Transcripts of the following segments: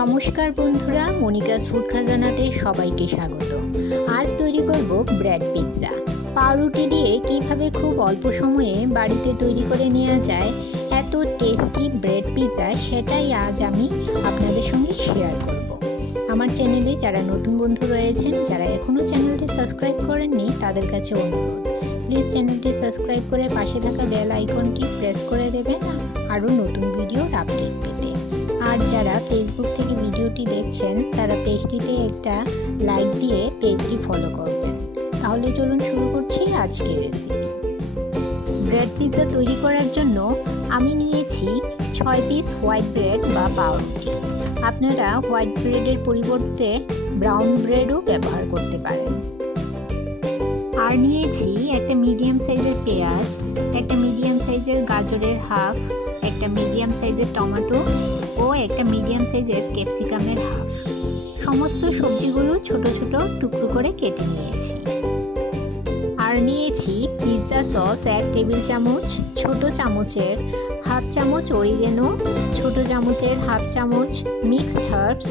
নমস্কার বন্ধুরা, Monica's food খাজানাতে সবাইকে স্বাগত। আজ তৈরি করব ব্রেড পিৎজা। পাউরুটি দিয়ে কিভাবে খুব অল্প সময়ে বাড়িতে তৈরি করে নেওয়া যায় এত টেস্টি ব্রেড পিৎজা, সেটাই আজ আমি আপনাদের সঙ্গে শেয়ার করব। আমার চ্যানেলে যারা নতুন বন্ধু রয়েছেন, যারা এখনও চ্যানেলটি সাবস্ক্রাইব করেননি, তাদের কাছে অনুরোধ, প্লিজ চ্যানেলটি সাবস্ক্রাইব করে পাশে থাকা বেল আইকনটি প্রেস করে দেবেন আরও নতুন ভিডিওর আপডেট পেতে। আর যারা ফেসবুক থেকে ভিডিওটি দেখছেন, তারা পেজটিতে একটা লাইক দিয়ে পেজটি ফলো করবেন। তাহলে চলুন শুরু করছি আজকের রেসিপি। ব্রেড পিৎজা তৈরি করার জন্য আমি নিয়েছি 6 পিস হোয়াইট ব্রেড বা পাউরুটি। আপনারা হোয়াইট ব্রেডের পরিবর্তে ব্রাউন ব্রেডও ব্যবহার করতে পারেন। আর নিয়েছি একটা মিডিয়াম সাইজের পেঁয়াজ, একটা মিডিয়াম সাইজের গাজরের হাফ, একটা মিডিয়াম সাইজের টমেটো ও একটা মিডিয়াম সাইজের ক্যাপসিকামের হাফ। সমস্ত সবজিগুলো ছোট ছোট টুকরো করে কেটে নিয়েছি। আর নিয়েছি পিৎজা সস 1 টেবিল চামচ, ছোট চামচের হাফ চামচ অরিগেনো, ছোট চামচের হাফ চামচ mixed herbs,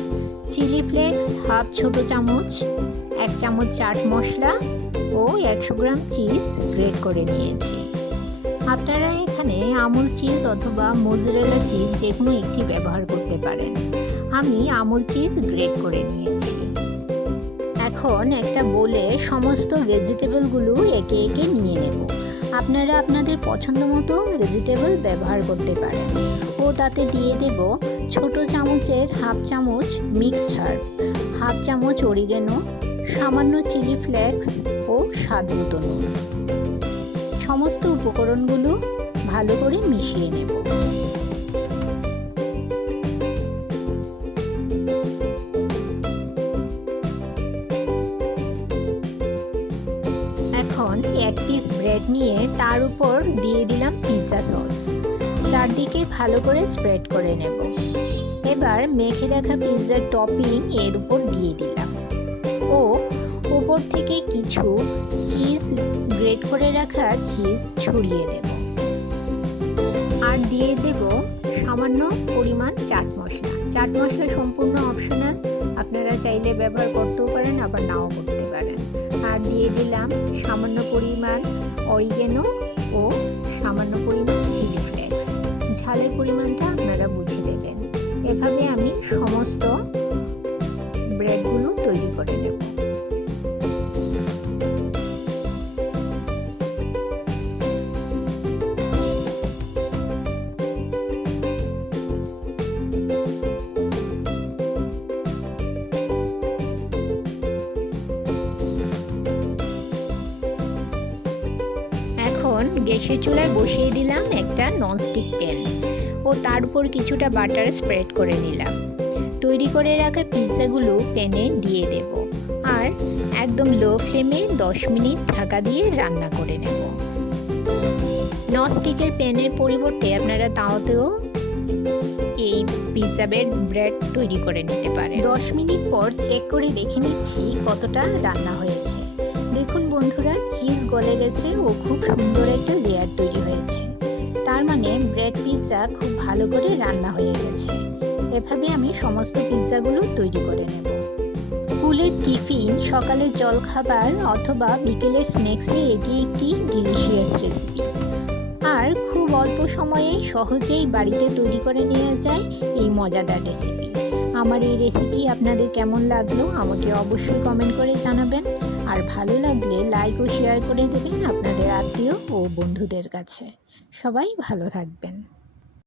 chilli flakes half ছোট চামচ, 1 চামচ চাট মশলা ও 100 গ্রাম চিজ গ্রেট করে নিয়েছি। আপনারা এখানে আমুল চিজ অথবা মোজারেলা চিজ যে কোনো একটি ব্যবহার করতে পারেন। আমি আমুল চিজ গ্রেট করে নিয়েছি। এখন একটা বোলে সমস্ত ভেজিটেবলগুলো একে একে নিয়ে নেব। আপনারা আপনাদের পছন্দ মতো ভেজিটেবল ব্যবহার করতে পারেন। ও তাতে দিয়ে দেব ছোট চামচের হাফ চামচ মিক্সড হার্ব, হাফ চামচ অরিগেনো, সামান্য চিলি ফ্লেক্স ও স্বাদ মতো নুন। সমস্ত উপকরণগুলো ভালো করে মিশিয়ে নেব। এখন 1 পিস ব্রেড নিয়ে তার উপর দিয়ে দিলাম পিৎজা সস। চারদিকে ভালো করে স্প্রেড করে নেব। এবার মেখে রাখা পিৎজার টপিং এর উপর দিয়ে দিলাম ও উপর থেকে কিছু চিজ গ্রেট করে রাখা চিজ ছড়িয়ে দেব। আর দিয়ে দেব সামান্য পরিমাণ চাট মশলা। চাট মশলা সম্পূর্ণ অপশনাল, আপনারা চাইলে ব্যবহার করতেও পারেন, আবার নাও করতে পারেন। আর দিয়ে দিলাম সামান্য পরিমাণ অরিগেনো ও সামান্য পরিমাণ চিলি ফ্লেক্স। ঝালের পরিমাণটা আপনারা বুঝে দেবেন। এভাবে আমি সমস্ত ব্রেডগুলো তৈরি করে নেব। গ্যাসের চুলায় বসিয়ে দিলাম একটা ননস্টিক প্যান ও তার উপর কিছুটা বাটার স্প্রেড করে নিলাম। তৈরি করে রাখা পিৎজাগুলো প্যানে দিয়ে দেব আর একদম লো ফ্লেমে 10 মিনিট ঢাকা দিয়ে রান্না করে নেব। ননস্টিকের প্যানের পরিবর্তে আপনারা তাওতেও এই পিৎজা ব্রেড তৈরি করে নিতে পারেন। 10 মিনিট পর চেক করে দেখে নিচ্ছি কতটা রান্না হয়েছে। দেখুন বন্ধুরা, চিজ গলে গেছে ও খুব সুন্দর একটা লেয়ার তৈরি হয়েছে। তার মানে ব্রেড পিৎজা খুব ভালো করে রান্না হয়ে গেছে। এভাবে আমি সমস্ত পিৎজাগুলো তৈরি করে নেব। স্কুলের টিফিন, সকালের জলখাবার অথবা বিকেলের স্ন্যাক্সে এটি একটি ডিলিশিয়াস রেসিপি। আর খুব অল্প সময়ে সহজেই বাড়িতে তৈরি করে নেওয়া যায় এই মজাদার রেসিপি। আমার এই রেসিপি আপনাদের কেমন লাগলো আমাকে অবশ্যই কমেন্ট করে জানাবেন। আর ভালো লাগলে লাইক ও শেয়ার করে দেবেন আপনাদের আত্মীয় ও বন্ধুদের কাছে। সবাই ভালো থাকবেন।